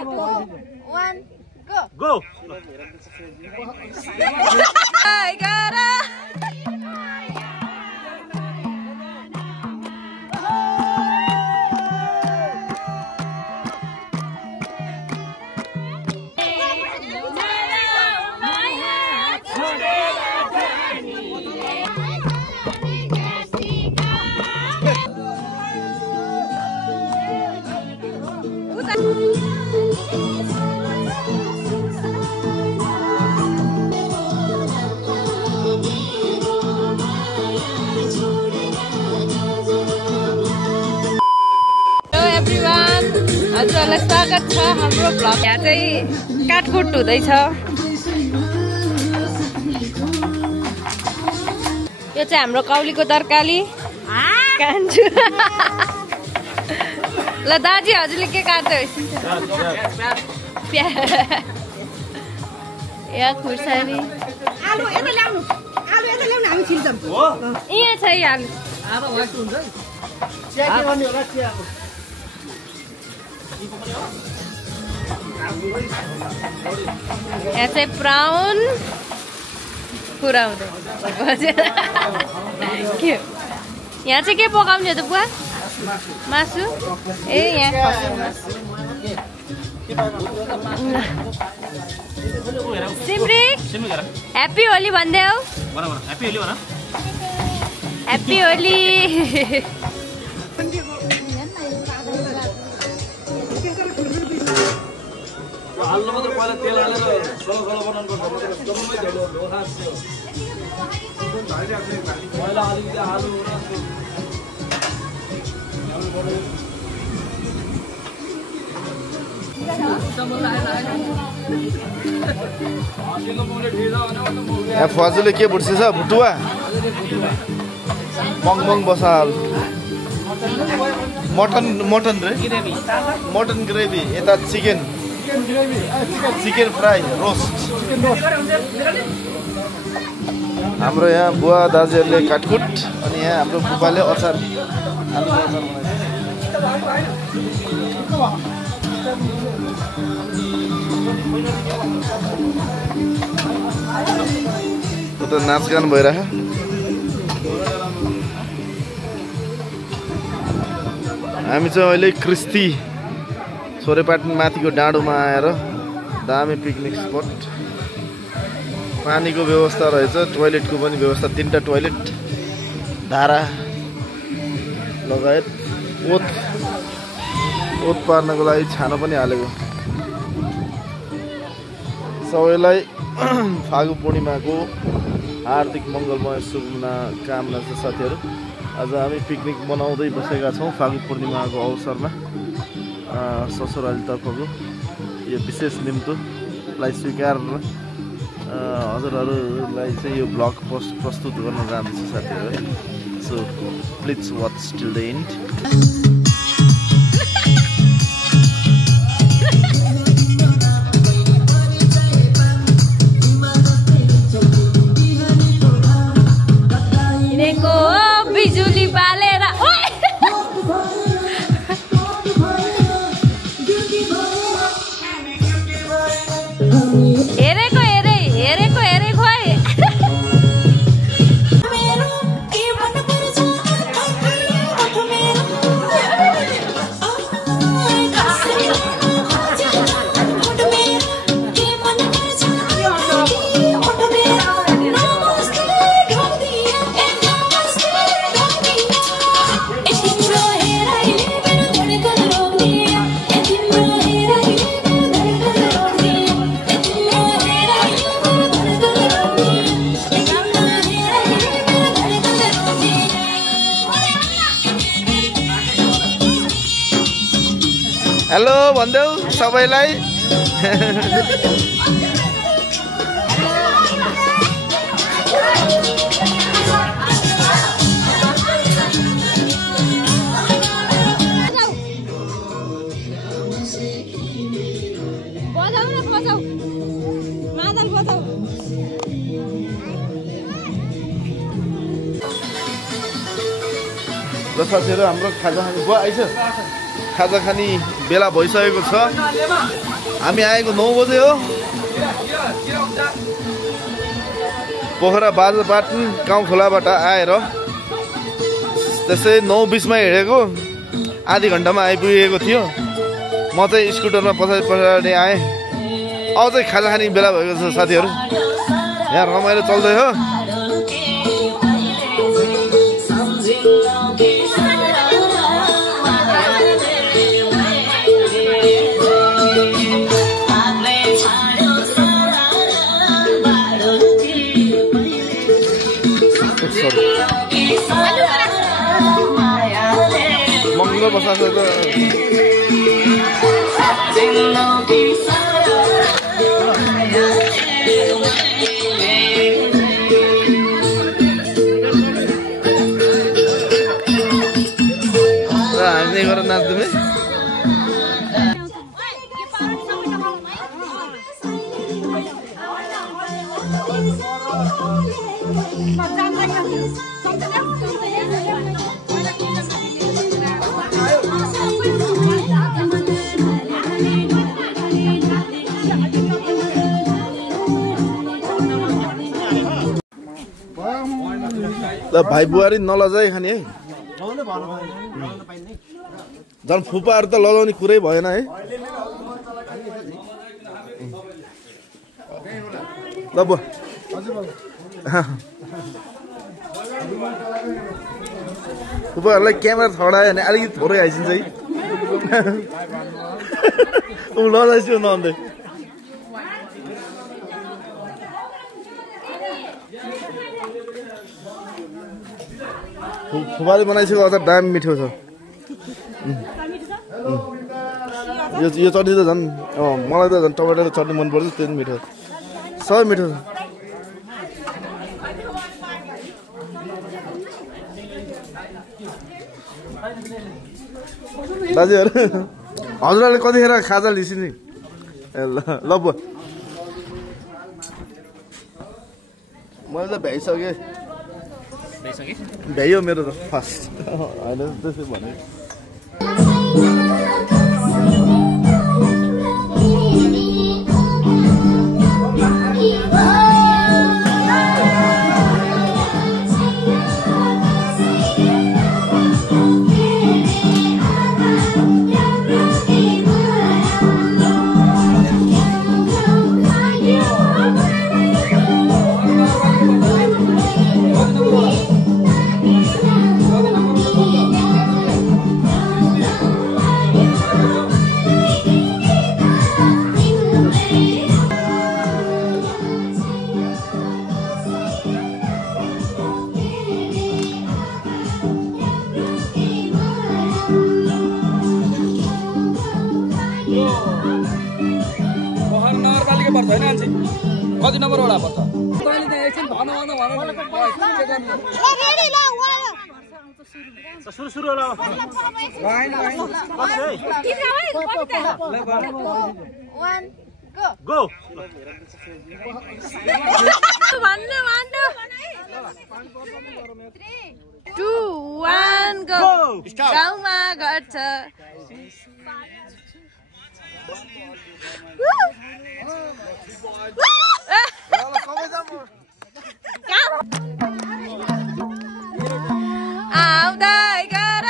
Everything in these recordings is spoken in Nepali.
1 go. Go. I gotta. हजुरहरूलाई स्वागत छ हाम्रो भ्लग। यहाँ चाहिँ काटकुट हुँदैछ। यो चाहिँ हाम्रो कौलीको तरकारी कान्छु। ल दाजी हजुरले के काट्दै यहाँ खुर्सानी यहाँ छ आलु यहाँ चाहिँ ब्राउन पुरा हुँदैन। यहाँ चाहिँ के पकाउने त बुवा? मासु? ए यहाँ सिमरिक ह्याप्पी होली भन्दै हो। ह्याप्पी होली। हाल्नु मात्र पहिला तेल हालेर सलो सलो बनाउनु पर्छ। जम्मै धोलो हो खास त्यो पहिला अलिकति आलु यहाँ फजुले के भुट्छ भुटुवा मङ बसाल मटन रे मटन ग्रेभी यता चिकन फ्राई रोस्ट। हाम्रो यहाँ बुवा दाजुहरूले काटकुट अनि यहाँ हाम्रो बुबाले अचार आलुको अचार बनाएको। उता नाचगान भइरहेको। हामी चाहिँ अहिले क्रिस्ती छोरेपाटन माथिको डाँडोमा आएर दामी पिकनिक स्पट। पानीको व्यवस्था रहेछ, टोयलेटको पनि व्यवस्था, 3टा टोयलेट, धारा लगायत ओत पार्नको लागि छानो पनि हालेको। सबैलाई फागु पूर्णिमाको हार्दिक मङ्गलमय शुभकामना छ साथीहरू। आज हामी पिकनिक मनाउँदै बसेका छौँ फागु पूर्णिमाको अवसरमा। ससुरालीतर्फको यो विशेष निम्तोलाई स्वीकार हजुरहरूलाई चाहिँ यो ब्लग प्रस्तुत गर्न जाँदैछु साथीहरू। So please watch till the and. बिजुली बालेर हेलो भन्देऊ सबैलाई। साथीहरू हाम्रो खाजा खाने बुवा आइछ। खाजा खाने बेला भइसकेको छ। हामी आएको 9 बजे हो। पोखरा बाजापाटन गाउँ खोलाबाट आएर त्यसै 9:20 मा हिँडेको आधी घण्टामा आइपुगेको थियो। म चाहिँ स्कुटरमा पछाडि आएँ। अब चाहिँ खाजा खाने बेला भएको छ साथीहरू। यहाँ रमाइलो चल्दै हो। मंगलो बसा त हामी गरेर नाच्दिमे। ल भाइ बुहारी नलजाइ खाने है। झन् फुपाहरू त लजाउने कुरै भएन है। ल बुवा फुपाहरूलाई क्यामेरा छडायो भने अलिकति थोरै आइसिन्छ है। लजाइसु नअन्दै फुपाले बनाइसकेको अचार दामी मिठो छ। यो चटनी त झन् मलाई त झन् टमाटरको चटनी मनपर्छ। त्यो पनि मिठो सबै मिठो छ। दाजुहरू हजुरहरूले कतिखेर खाजा लिसिने? ल बुवा मैले त भ्याइसकेँ। भ्याइयो मेरो त फर्स्ट होइन त्यसै भने। कति नम्बर वडा पर्छ? सुरु होला गो 2 1 गो। गाउँमा गर्छ आउँदै गर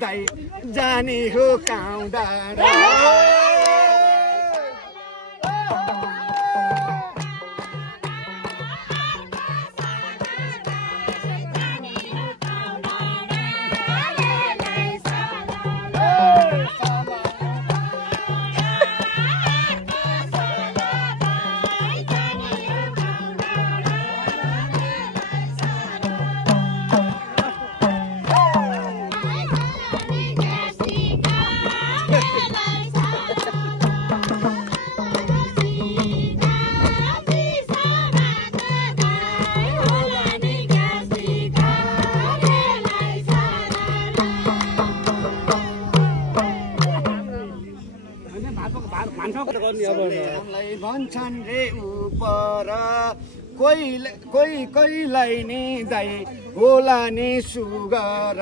दाइ जाने हो गाउँ डाँडा भन्छन् रे उपर कोहीलाई नि दाइ होला नि सुगर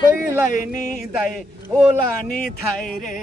कोहीलाई नि दाइ होला नि थाइ रे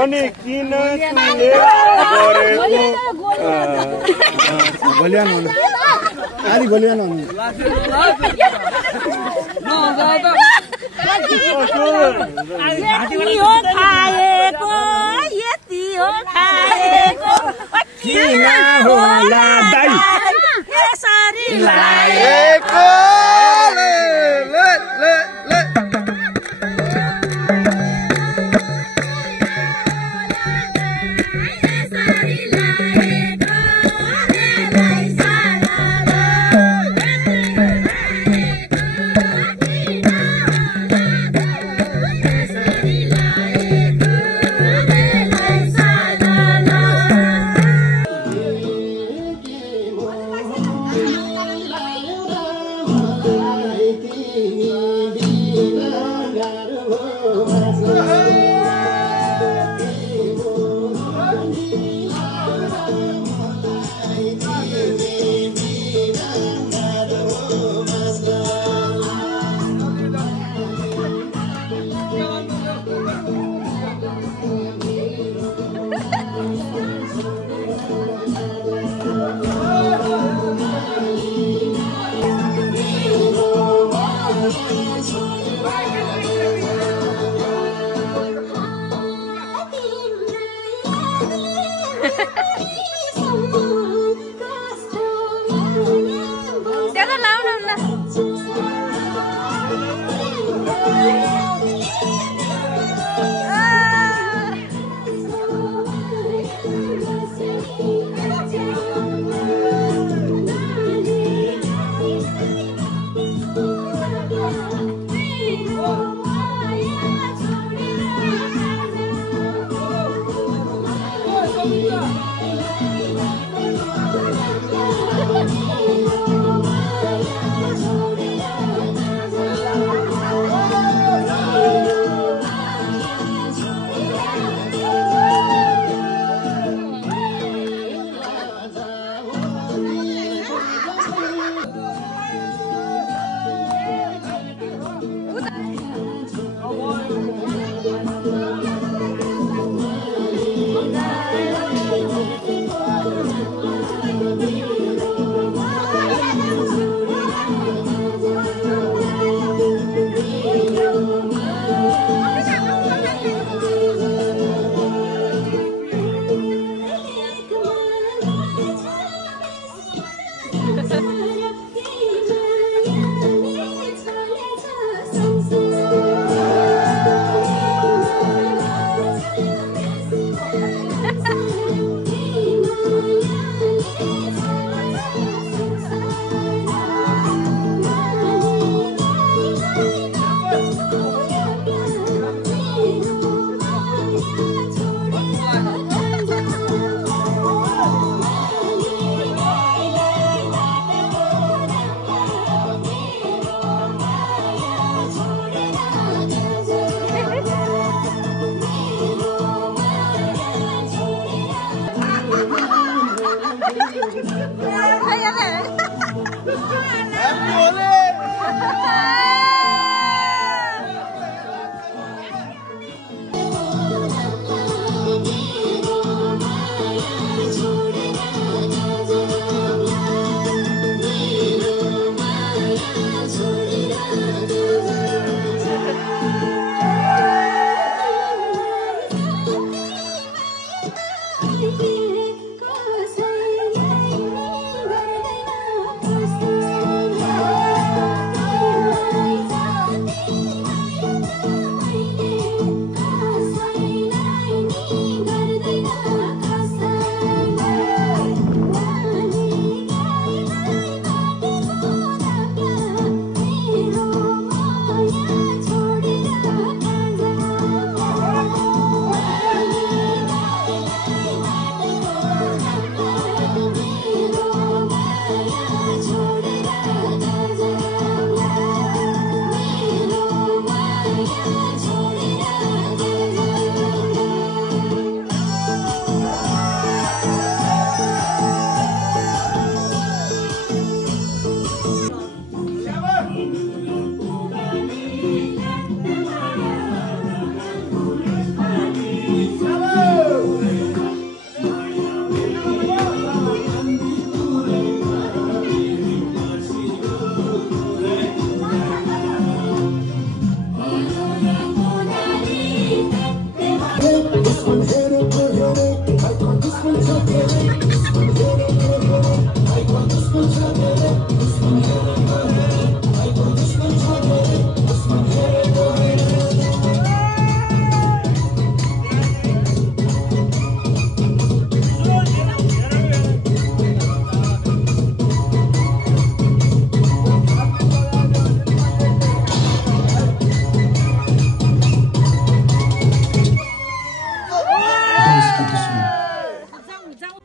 अनि किन तिमीले बोलिया न आदि बोलिया न यति हो खाएको किन होला दाइ यसरी लागेको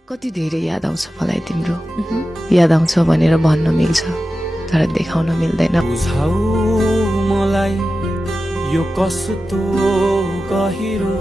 कति धेरै याद आउँछ मलाई तिम्रो याद आउँछ भनेर भन्न मिल्छ तर देखाउन मिल्दैन बुझाऊ मलाई यो कस्तो गहिरो